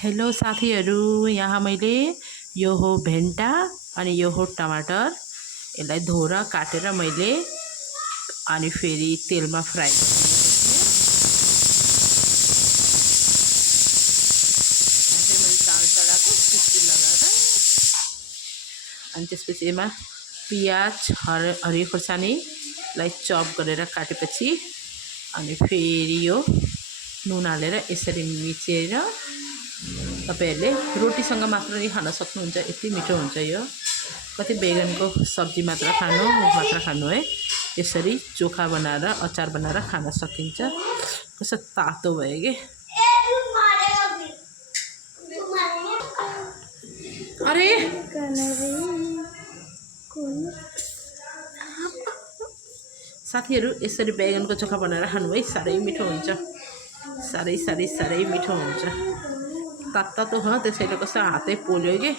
Hello साथीहरू, यहाँ मैले यो हो भेन्टा अनि यो हो टमाटर। यसलाई धोएर काटेर मैले अनि फेरि तेलमा फ्राई मैले दाल चढाएको सिटी लगाएर अनि त्यसपछि यसमा पियाज हरियो खोर्सानीलाई चप गरेर काटेपछि अनि फेरि यो नुन हालेर यसरी मिचेर तपाईहरुले रोटीसँग मात्र नि खान सक्नुहुन्छ। यति मिठो हुन्छ यो। कति बेगनको सब्जी मात्र खानु है। यसरी चोखा बनाएर अचार बनाएर खान सकिन्छ। कस्तो तातो भयो के। अरे साथीहरु यसरी बेगनको चोखा बनाएर खानु है। साह्रै मिठो हुन्छ। साह्रै मिठो हुन्छ। तातो हो त्यसैले कस्तो हातै पोल्यो के।